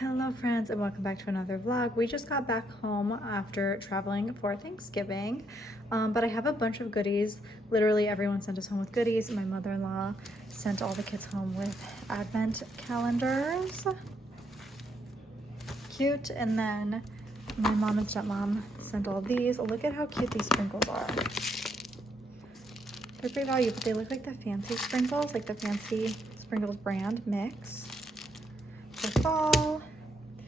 Hello friends and welcome back to another vlog. We just got back home after traveling for Thanksgiving, but I have a bunch of goodies. Literally everyone sent us home with goodies. My mother-in-law sent all the kids home with advent calendars. Cute. And then my mom and stepmom sent all these. Look at how cute these sprinkles are. They're great value, but they look like the fancy sprinkles, like the fancy sprinkles brand mix. For fall,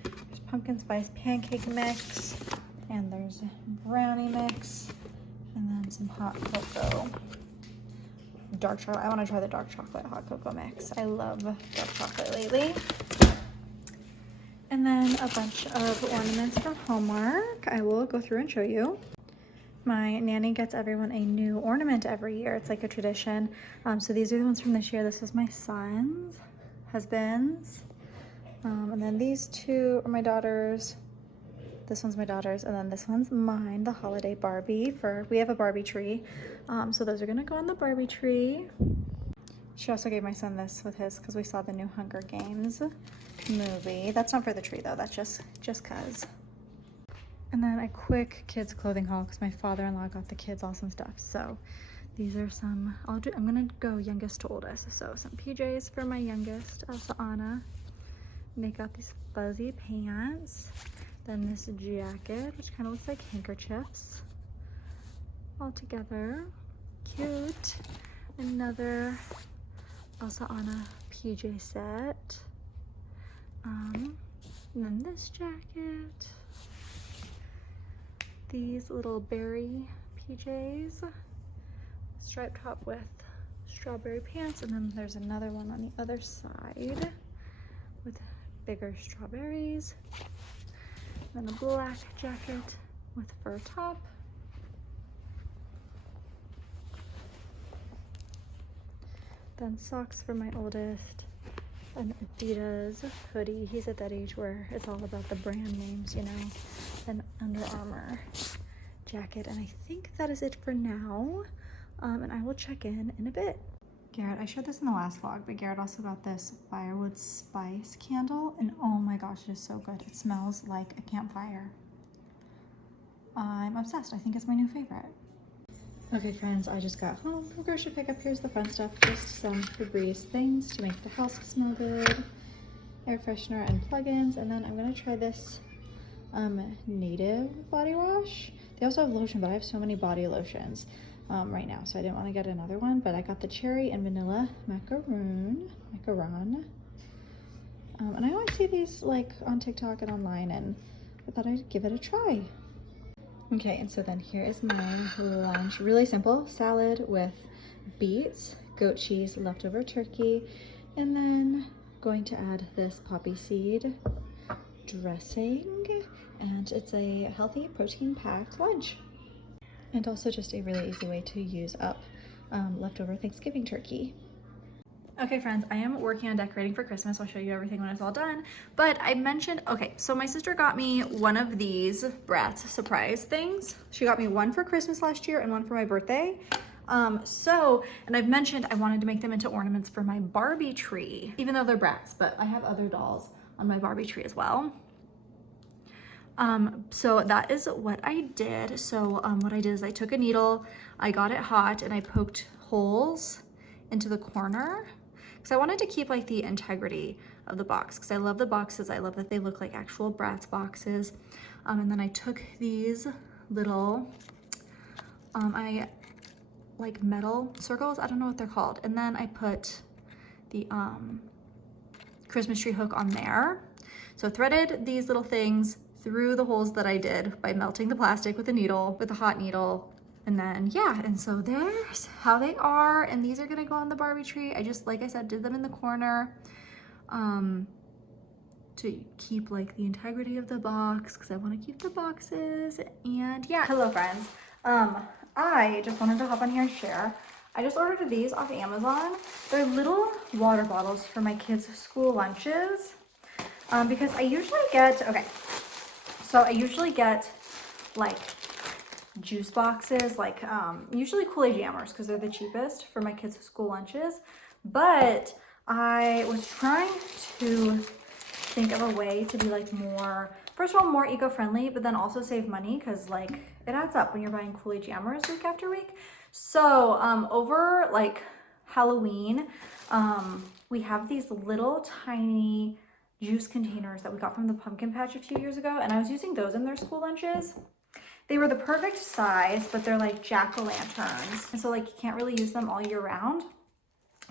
there's pumpkin spice pancake mix, and there's brownie mix, and then some hot cocoa. Dark chocolate. I want to try the dark chocolate hot cocoa mix. I love dark chocolate lately. And then a bunch of ornaments from Hallmark. I will go through and show you. My nanny gets everyone a new ornament every year. It's like a tradition. So these are the ones from this year. This was my son's, husband's. And then these two are my daughter's. This one's my daughter's, and then this one's mine, the holiday Barbie. We have a Barbie tree. So those are gonna go on the Barbie tree. She also gave my son this with his because we saw the new Hunger Games movie. That's not for the tree though, that's just cause. And then a quick kids clothing haul because my father-in-law got the kids awesome stuff. So these are some, I'm gonna go youngest to oldest. So some PJs for my youngest, Elsa Anna. They got these fuzzy pants, then this jacket, which kind of looks like handkerchiefs all together. Cute. Another Elsa Anna PJ set. And then this jacket. These little berry PJs. Striped top with strawberry pants, and then there's another one on the other side with bigger strawberries, then a black jacket with fur top, then socks for my oldest, an Adidas hoodie. He's at that age where it's all about the brand names, you know, an Under Armour jacket, and I think that is it for now, and I will check in a bit. Garrett, I showed this in the last vlog, but Garrett also got this firewood spice candle, and oh my gosh, it is so good. It smells like a campfire. I'm obsessed. I think it's my new favorite. Okay friends, I just got home from grocery pickup. Here's the fun stuff, just some Febreze things to make the house smell good, air freshener and plugins, and then I'm gonna try this native body wash. They also have lotion, but I have so many body lotions right now, so I didn't want to get another one, but I got the cherry and vanilla macaron. And I always see these like on TikTok and online, and I thought I'd give it a try. Okay, and so then here is my lunch. Really simple salad with beets, goat cheese, leftover turkey, and then going to add this poppy seed dressing, and it's a healthy protein packed lunch. And also just a really easy way to use up leftover Thanksgiving turkey. Okay friends, I am working on decorating for Christmas. I'll show you everything when it's all done. But I mentioned, okay, so my sister got me one of these Bratz surprise things. She got me one for Christmas last year and one for my birthday. And I've mentioned I wanted to make them into ornaments for my Barbie tree, even though they're Bratz, but I have other dolls on my Barbie tree as well. So that is what I did. So what I did is I took a needle, I got it hot, and I poked holes into the corner because I wanted to keep like the integrity of the box, because I love the boxes. I love that they look like actual Bratz boxes. And then I took these little I like metal circles, I don't know what they're called, and then I put the Christmas tree hook on there. So threaded these little things through the holes that I did by melting the plastic with a needle, with a hot needle. And then, yeah, and so there's how they are. And these are gonna go on the Barbie tree. I just, like I said, did them in the corner to keep like the integrity of the box, because I wanna keep the boxes. And yeah, hello friends. I just wanted to hop on here and share. I just ordered these off Amazon. They're little water bottles for my kids' school lunches. Because I usually get, I usually get like juice boxes, like usually Kool-Aid Jammers because they're the cheapest for my kids' school lunches. But I was trying to think of a way to be like more, first of all, more eco-friendly, but then also save money because like it adds up when you're buying Kool-Aid jammers week after week. So over like Halloween, we have these little tiny juice containers that we got from the pumpkin patch a few years ago, and I was using those in their school lunches. They were the perfect size, but they're like jack-o'-lanterns, and so like you can't really use them all year round.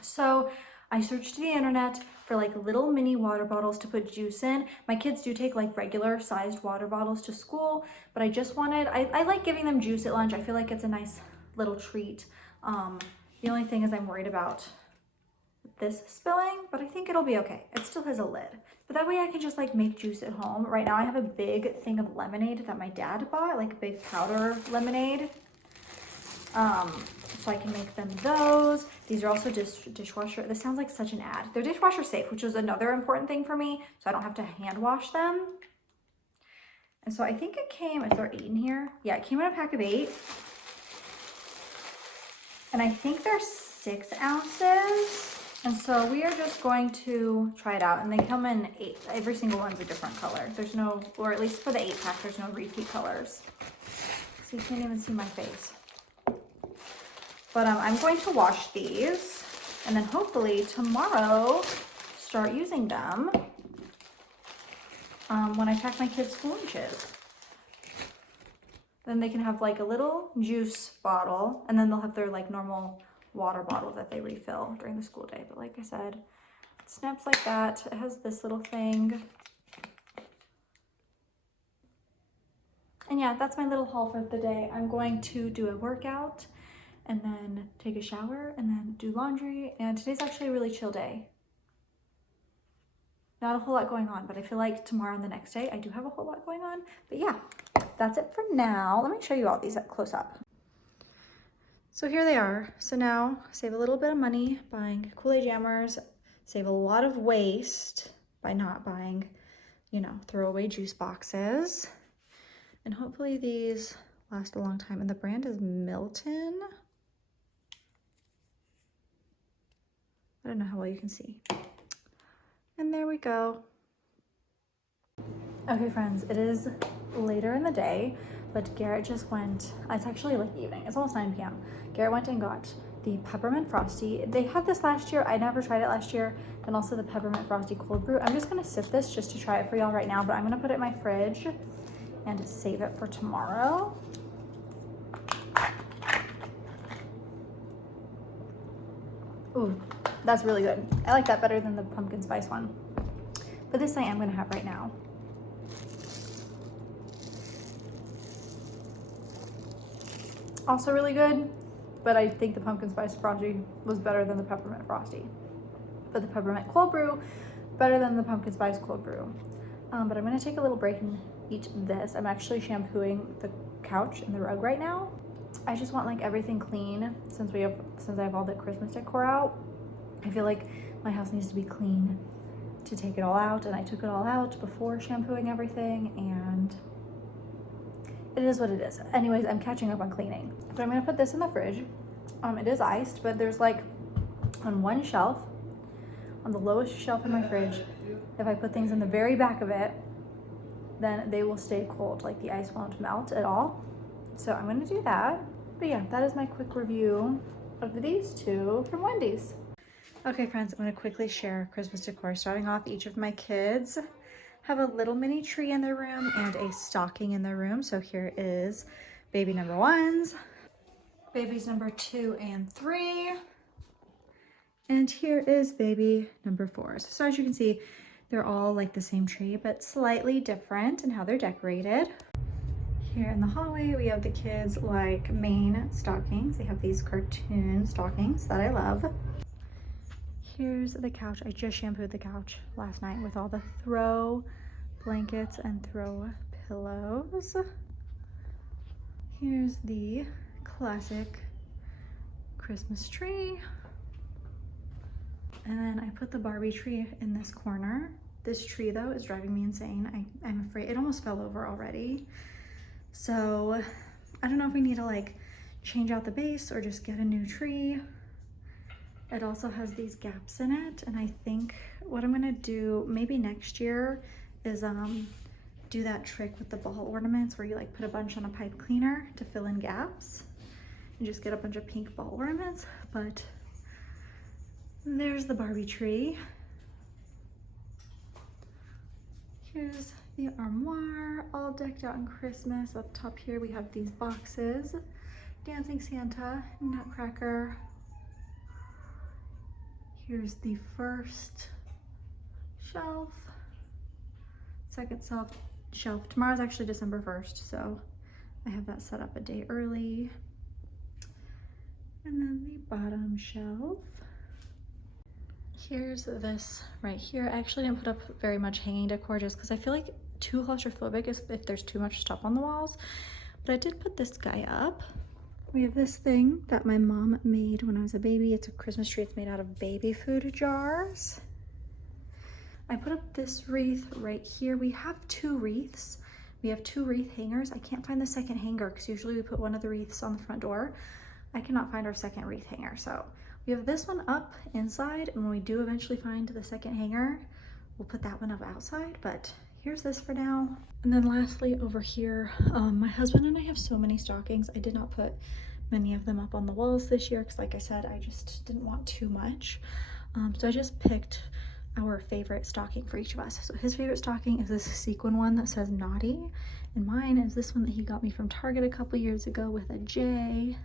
So I searched the internet for like little mini water bottles to put juice in. My kids do take like regular sized water bottles to school, but I just wanted, I like giving them juice at lunch. I feel like it's a nice little treat. The only thing is I'm worried about this spilling, but I think it'll be okay. It still has a lid, but that way I can just like make juice at home. Right now I have a big thing of lemonade that my dad bought, like a big powder lemonade. So I can make them those. These are also dishwasher. This sounds like such an ad. They're dishwasher safe, which is another important thing for me, so I don't have to hand wash them. And so I think it came, is there 8 in here? Yeah, it came in a pack of 8. And I think they're 6 ounces. And so we are just going to try it out. And they come in 8, every single one's a different color. There's no, or at least for the 8 pack, there's no repeat colors. So you can't even see my face. But I'm going to wash these and then hopefully tomorrow start using them when I pack my kids' school lunches. Then they can have like a little juice bottle, and then they'll have their like normal water bottle that they refill during the school day. But like I said, it snaps like that. It has this little thing. And yeah, that's my little haul for the day. I'm going to do a workout and then take a shower and then do laundry. And today's actually a really chill day. Not a whole lot going on, but I feel like tomorrow and the next day I do have a whole lot going on. But yeah, that's it for now. Let me show you all these up close up. So here they are. So now save a little bit of money buying Kool-Aid jammers, save a lot of waste by not buying, you know, throwaway juice boxes. And hopefully these last a long time. And the brand is Milton. I don't know how well you can see. And there we go. Okay, friends, it is later in the day, but Garrett just went, it's actually like evening, it's almost 9 p.m. Garrett went and got the peppermint frosty. They had this last year. I never tried it last year. And also the peppermint frosty cold brew. I'm just gonna sip this just to try it for y'all right now, but I'm gonna put it in my fridge and save it for tomorrow. Ooh, that's really good. I like that better than the pumpkin spice one. But this I am gonna have right now. Also really good, but I think the pumpkin spice frosty was better than the peppermint frosty. But the peppermint cold brew, better than the pumpkin spice cold brew. But I'm gonna take a little break and eat this. I'm actually shampooing the couch and the rug right now. I just want like everything clean since I have all the Christmas decor out. I feel like my house needs to be clean to take it all out, and I took it all out before shampooing everything, and it is what it is. Anyways, I'm catching up on cleaning. But I'm gonna put this in the fridge. It is iced, but there's like on one shelf, on the lowest shelf in my fridge, if I put things in the very back of it, then they will stay cold. Like the ice won't melt at all. So I'm gonna do that. But yeah, that is my quick review of these two from Wendy's. Okay, friends, I'm gonna quickly share Christmas decor. Starting off, each of my kids have a little mini tree in their room and a stocking in their room. So here is baby number 1's, babies number 2 and 3, and here is baby number 4's. So as you can see, they're all like the same tree, but slightly different in how they're decorated. Here in the hallway, we have the kids like main stockings. They have these cartoon stockings that I love. Here's the couch. I just shampooed the couch last night with all the throw blankets and throw pillows. Here's the classic Christmas tree. And then I put the Barbie tree in this corner. This tree though is driving me insane. I'm afraid it almost fell over already. So I don't know if we need to like change out the base or just get a new tree. It also has these gaps in it, and I think what I'm gonna do maybe next year is do that trick with the ball ornaments where you like put a bunch on a pipe cleaner to fill in gaps and just get a bunch of pink ball ornaments. But there's the Barbie tree. Here's the armoire, all decked out in Christmas. Up top here we have these boxes. Dancing Santa, Nutcracker. Here's the first shelf. Second shelf. Tomorrow's actually December 1st, so I have that set up a day early. And then the bottom shelf. Here's this right here. I actually didn't put up very much hanging decor just because I feel like too claustrophobic if there's too much stuff on the walls. But I did put this guy up. We have this thing that my mom made when I was a baby. It's a Christmas tree. It's made out of baby food jars. I put up this wreath right here. We have 2 wreaths. We have 2 wreath hangers. I can't find the second hanger because usually we put one of the wreaths on the front door. I cannot find our second wreath hanger. So we have this one up inside, and when we do eventually find the second hanger, we'll put that one up outside, but here's this for now. And then lastly over here, my husband and I have so many stockings. I did not put many of them up on the walls this year because like I said, I just didn't want too much. So I just picked our favorite stocking for each of us. So his favorite stocking is this sequin one that says naughty, and mine is this one that he got me from Target a couple years ago with a J.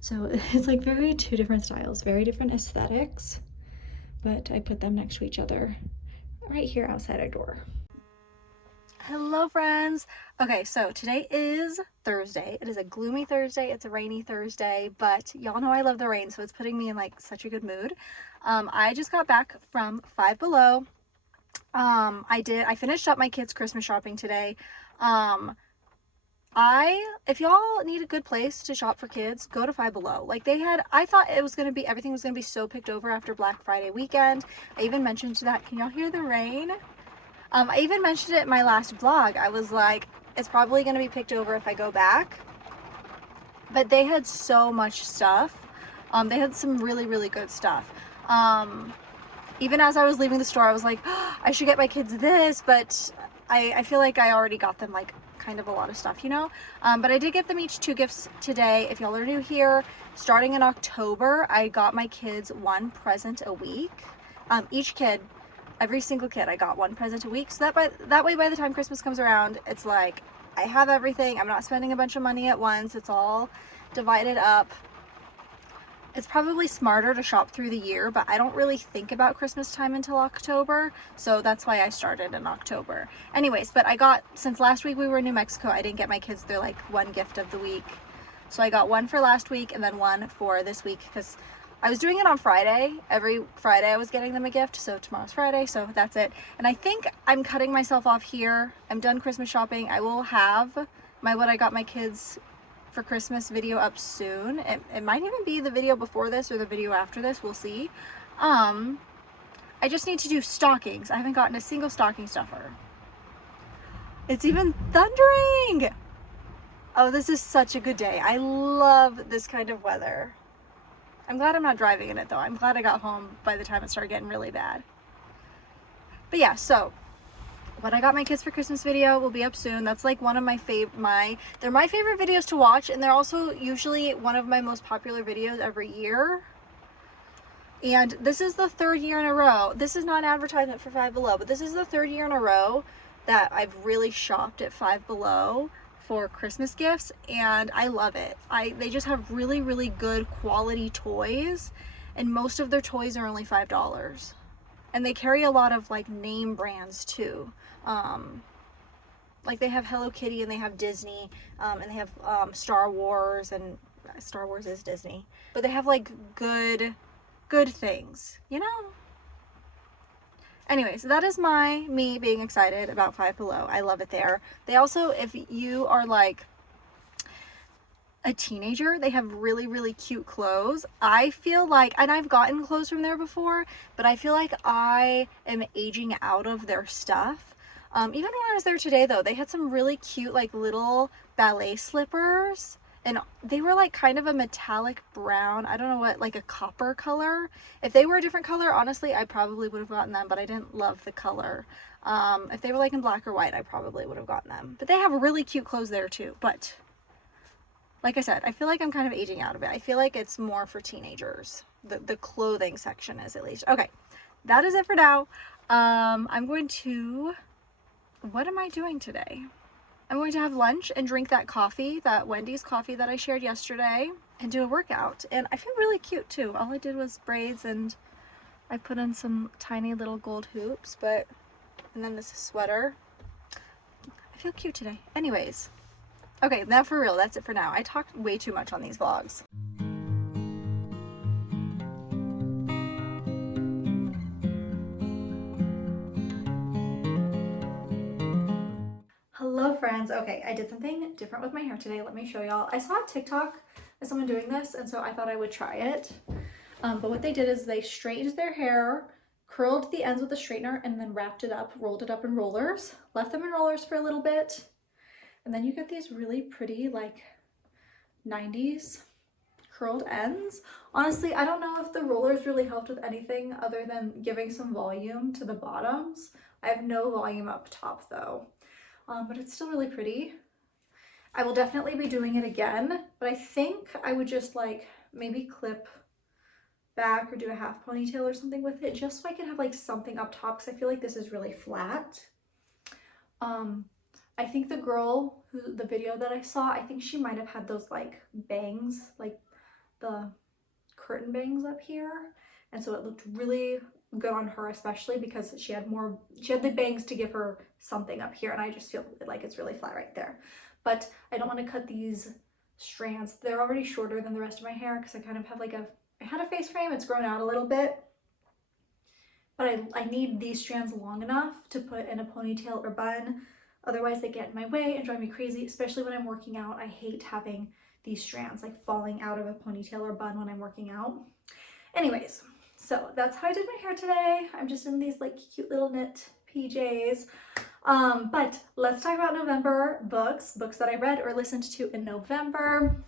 So it's like very 2 different styles, very different aesthetics, but I put them next to each other right here outside our door. Hello friends. Okay, so today is Thursday. It is a gloomy Thursday. It's a rainy Thursday, but y'all know I love the rain, so it's putting me in like such a good mood. I just got back from Five Below. I finished up my kids' Christmas shopping today. If y'all need a good place to shop for kids, go to Five Below. Like I thought everything was gonna be so picked over after Black Friday weekend. I even mentioned that. Can y'all hear the rain? I even mentioned it in my last vlog. I was like, it's probably gonna be picked over if I go back. But they had so much stuff. They had some really, really good stuff. Even as I was leaving the store, I was like, oh, I should get my kids this, but I feel like I already got them like kind of a lot of stuff, you know. But I did get them each 2 gifts today. If y'all are new here, starting in October, I got my kids 1 present a week. Each kid, every single kid, I got 1 present a week, so that way by the time Christmas comes around, it's like I have everything. I'm not spending a bunch of money at once. It's all divided up. It's probably smarter to shop through the year, but I don't really think about Christmas time until October, so that's why I started in October. Anyways, but since last week we were in New Mexico, I didn't get my kids their like 1 gift of the week. So I got 1 for last week and then 1 for this week because I was doing it on Friday. Every Friday I was getting them a gift, so tomorrow's Friday, so that's it. And I think I'm cutting myself off here. I'm done Christmas shopping. I will have what I got my kids for Christmas video up soon. It might even be the video before this or the video after this, we'll see. I just need to do stockings. I haven't gotten a single stocking stuffer. It's even thundering. Oh, this is such a good day. I love this kind of weather. I'm glad I'm not driving in it though. I'm glad I got home by the time it started getting really bad. But yeah, so what I got my kids for Christmas video will be up soon. That's like one of my they're my favorite videos to watch, and they're also usually one of my most popular videos every year. And this is the 3rd year in a row. This is not an advertisement for Five Below, but this is the 3rd year in a row that I've really shopped at Five Below for Christmas gifts, and I love it. They just have really, really good quality toys, and most of their toys are only $5. And they carry a lot of like name brands too. Like they have Hello Kitty and they have Disney, and they have Star Wars, and Star Wars is Disney, but they have like good things, you know. Anyways, that is me being excited about Five Below. I love it there. They also, if you are like a teenager, they have really, really cute clothes. I feel like, and I've gotten clothes from there before, but I feel like I am aging out of their stuff. Even when I was there today though, they had some really cute like little ballet slippers, and they were like kind of a metallic brown. I don't know what, like a copper color. If they were a different color, honestly, I probably would have gotten them, but I didn't love the color. If they were like in black or white, I probably would have gotten them. But they have really cute clothes there too. But like I said, I feel like I'm kind of aging out of it. I feel like it's more for teenagers. The clothing section is, at least. Okay, that is it for now. I'm going to, what am I doing today? I'm going to have lunch and drink that coffee, that Wendy's coffee that I shared yesterday, and do a workout. And I feel really cute too. All I did was braids, and I put in some tiny little gold hoops, and then this sweater. I feel cute today. Anyways, okay, now for real, that's it for now. I talked way too much on these vlogs. Hello friends. Okay, I did something different with my hair today. Let me show y'all. I saw a TikTok of someone doing this, and so I thought I would try it. But what they did is they straightened their hair, curled the ends with a straightener, and then wrapped it up, rolled it up in rollers, left them in rollers for a little bit, and then you get these really pretty like 90s curled ends. Honestly, I don't know if the rollers really helped with anything other than giving some volume to the bottoms. I have no volume up top though. But it's still really pretty. I will definitely be doing it again, but I think I would just like maybe clip back or do a half ponytail or something with it, just so I can have like something up top, because I feel like this is really flat. I think the girl the video that I saw, I think she might have had those like bangs, like the curtain bangs up here, and so it looked really good on her, especially because she had the bangs to give her something up here, and I just feel like it's really flat right there. But I don't want to cut these strands. They're already shorter than the rest of my hair because I kind of have like I had a face frame, it's grown out a little bit, but I need these strands long enough to put in a ponytail or bun. Otherwise they get in my way and drive me crazy, especially when I'm working out. I hate having these strands like falling out of a ponytail or bun when I'm working out. Anyways, so that's how I did my hair today. I'm just in these like cute little knit PJs. But let's talk about November books that I read or listened to in November.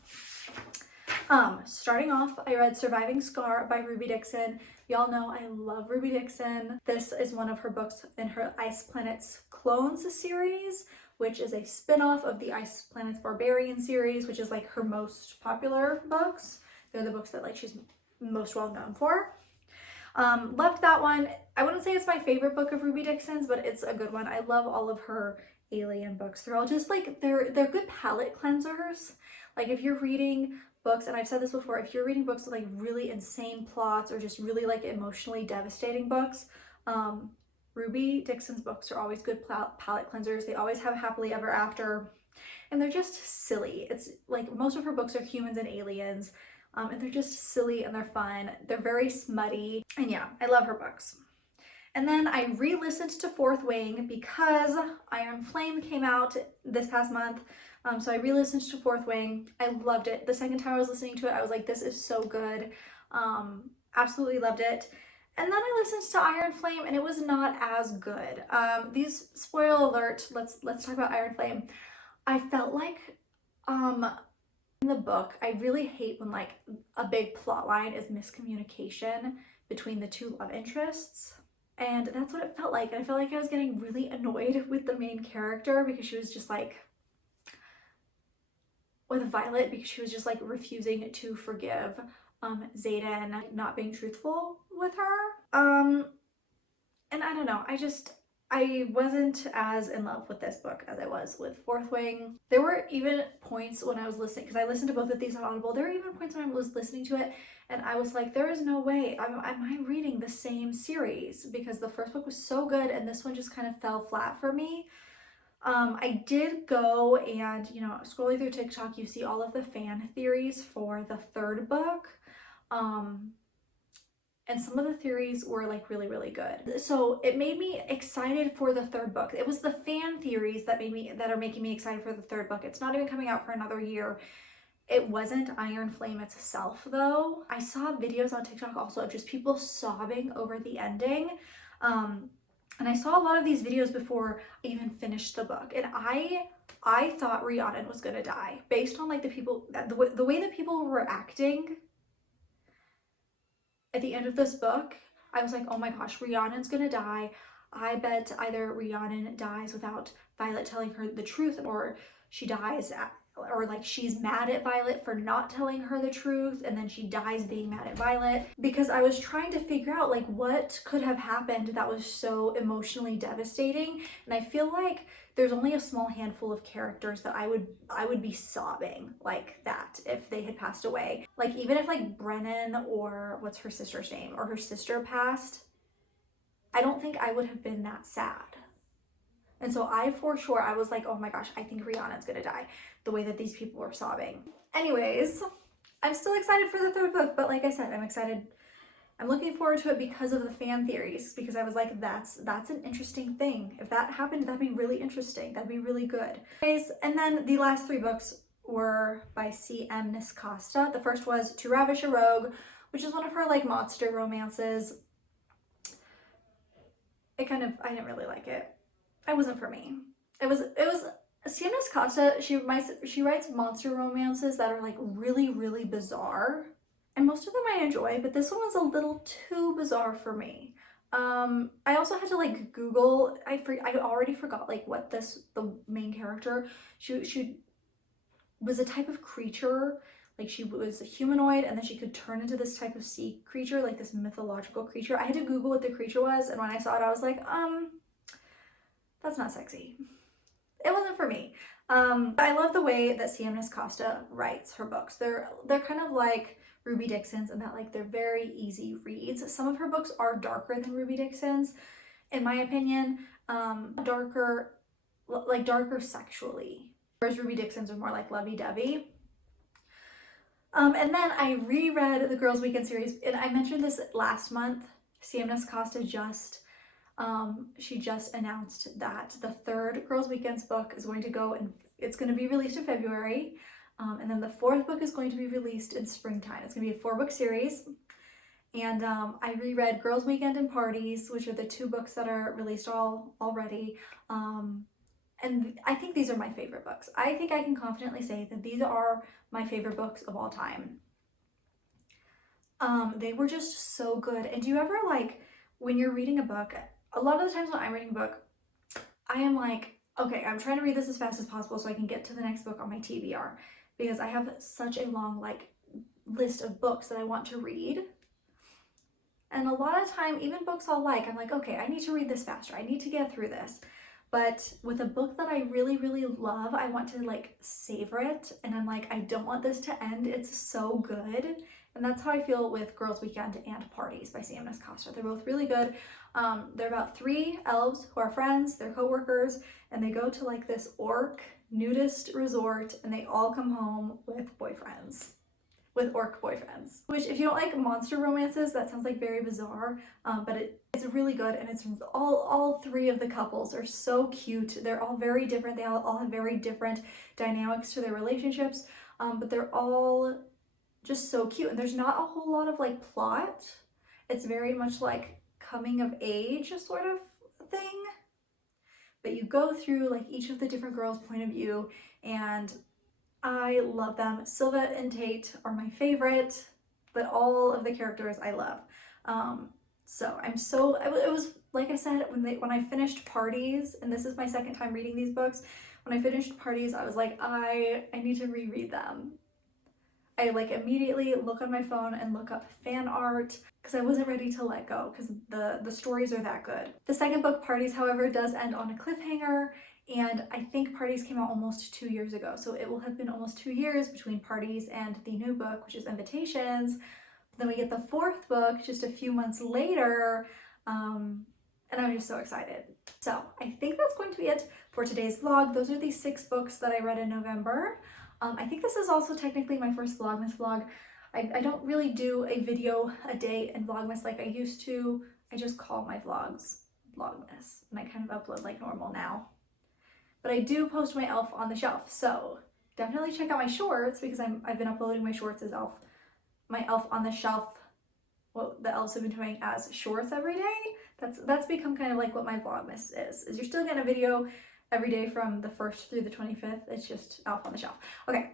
Starting off, I read Surviving Scar by Ruby Dixon. Y'all know I love Ruby Dixon. This is one of her books in her Ice Planets Clones series, which is a spin-off of the Ice Planets Barbarian series, which is like her most popular books. They're the books that like she's most well known for. Loved that one. I wouldn't say it's my favorite book of Ruby Dixon's, but it's a good one. I love all of her alien books. They're all just like, they're good palette cleansers. Like if you're reading books, and I've said this before, if you're reading books with like really insane plots or just really like emotionally devastating books, Ruby Dixon's books are always good palette cleansers. They always have happily ever after, and they're just silly. It's like most of her books are humans and aliens, and they're just silly and they're fun. They're very smutty, and yeah, I love her books. And then I re-listened to Fourth Wing because Iron Flame came out this past month. So I re-listened to Fourth Wing. I loved it. The second time I was listening to it, I was like, this is so good. Absolutely loved it. And then I listened to Iron Flame and it was not as good. These, spoiler alert, let's talk about Iron Flame. I felt like in the book, I really hate when like a big plot line is miscommunication between the two love interests. And that's what it felt like. And I felt like I was getting really annoyed with the main character because she was just like, with Violet, because she was just like refusing to forgive Xaden not being truthful with her. And I don't know, I wasn't as in love with this book as I was with Fourth Wing. There were even points when I was listening, because I listened to both of these on Audible, there were even points when I was listening to it and I was like, there is no way am I reading the same series, because the first book was so good and this one just kind of fell flat for me. I did go and, you know, scrolling through TikTok, you see all of the fan theories for the third book. And some of the theories were like really, really good. So it made me excited for the third book. It was the fan theories that are making me excited for the third book. It's not even coming out for another year. It wasn't Iron Flame itself though. I saw videos on TikTok also of just people sobbing over the ending. And I saw a lot of these videos before I even finished the book. And I I thought Rhiannon was gonna die based on like the way that people were acting at the end of this book. I was like, oh my gosh, Rhiannon's gonna die. I bet either Rhiannon dies without Violet telling her the truth, or she dies or like she's mad at Violet for not telling her the truth, and then she dies being mad at Violet. Because I was trying to figure out like what could have happened that was so emotionally devastating, and I feel like there's only a small handful of characters that I would be sobbing like that if they had passed away. Like even if like Brennan, or what's her sister's name, or her sister passed, I don't think I would have been that sad. And so I was like, oh my gosh, I think Rhiannon's gonna die, the way that these people were sobbing. Anyways, I'm still excited for the third book, but like I said, I'm excited. I'm looking forward to it because of the fan theories, because I was like, that's an interesting thing. If that happened, that'd be really interesting. That'd be really good. Anyways, and then the last 3 books were by C.M. Niscosta. The first was To Ravish a Rogue, which is one of her like monster romances. I didn't really like it. It wasn't for me. It was C.M. Niscosta, she writes monster romances that are like really, really bizarre. And most of them I enjoy, but this one was a little too bizarre for me. I also had to like Google, I already forgot like what the main character, she was a type of creature, like she was a humanoid and then she could turn into this type of sea creature, like this mythological creature. I had to Google what the creature was, and when I saw it I was like, that's not sexy. It wasn't for me. I love the way that C.M. Niscosta writes her books. They're kind of like Ruby Dixon's in that like they're very easy reads. Some of her books are darker than Ruby Dixon's, in my opinion. Darker sexually, whereas Ruby Dixon's are more like lovey-dovey. And then I reread the Girls Weekend series, and I mentioned this last month. C.M. Niscosta she just announced that the 3rd Girls Weekends book is going to go, and it's going to be released in February. And then the 4th book is going to be released in springtime. It's going to be a 4-book series. And I reread Girls Weekend and Parties, which are the 2 books that are released already. And I think these are my favorite books. I think I can confidently say that these are my favorite books of all time. They were just so good. And do you ever like, when you're reading a book, a lot of the times when I'm reading a book, I am like, okay, I'm trying to read this as fast as possible so I can get to the next book on my TBR, because I have such a long like list of books that I want to read. And a lot of time, even books I'll like, I'm like, okay, I need to read this faster. I need to get through this. But with a book that I really, really love, I want to like savor it. And I'm like, I don't want this to end. It's so good. And that's how I feel with Girls Weekend and Parties by C.M. Niscosta. They're both really good. They're about 3 elves who are friends, they're co-workers, and they go to like this orc nudist resort, and they all come home with orc boyfriends. Which, if you don't like monster romances, that sounds like very bizarre, but it's really good, and it's all 3 of the couples are so cute. They're all very different. They all have very different dynamics to their relationships, but they're all just so cute, and there's not a whole lot of like plot. It's very much like coming of age sort of thing, but you go through like each of the different girls' point of view, and I love them. Silva and Tate are my favorite, but all of the characters I love. So it was like I said, when I finished Parties, and this is my 2nd time reading these books, when I finished Parties, I was like, I need to reread them. I like immediately look on my phone and look up fan art, because I wasn't ready to let go, because the stories are that good. The 2nd book, Parties, however, does end on a cliffhanger, and I think Parties came out almost 2 years ago, so it will have been almost 2 years between Parties and the new book, which is Invitations. Then we get the 4th book just a few months later, and I'm just so excited. So I think that's going to be it for today's vlog. Those are the 6 books that I read in November. I think this is also technically my first Vlogmas vlog. I don't really do a video a day in Vlogmas like I used to. I just call my vlogs Vlogmas, and I kind of upload like normal now. But I do post my elf on the shelf, so definitely check out my shorts, because I've been uploading my shorts as my elf on the shelf, what the elves have been doing as shorts every day. That's become kind of like what my Vlogmas is you're still getting a video every day from the 1st through the 25th. It's just out on the shelf. Okay,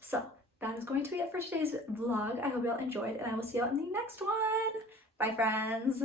so that is going to be it for today's vlog. I hope y'all enjoyed, and I will see y'all in the next one. Bye, friends.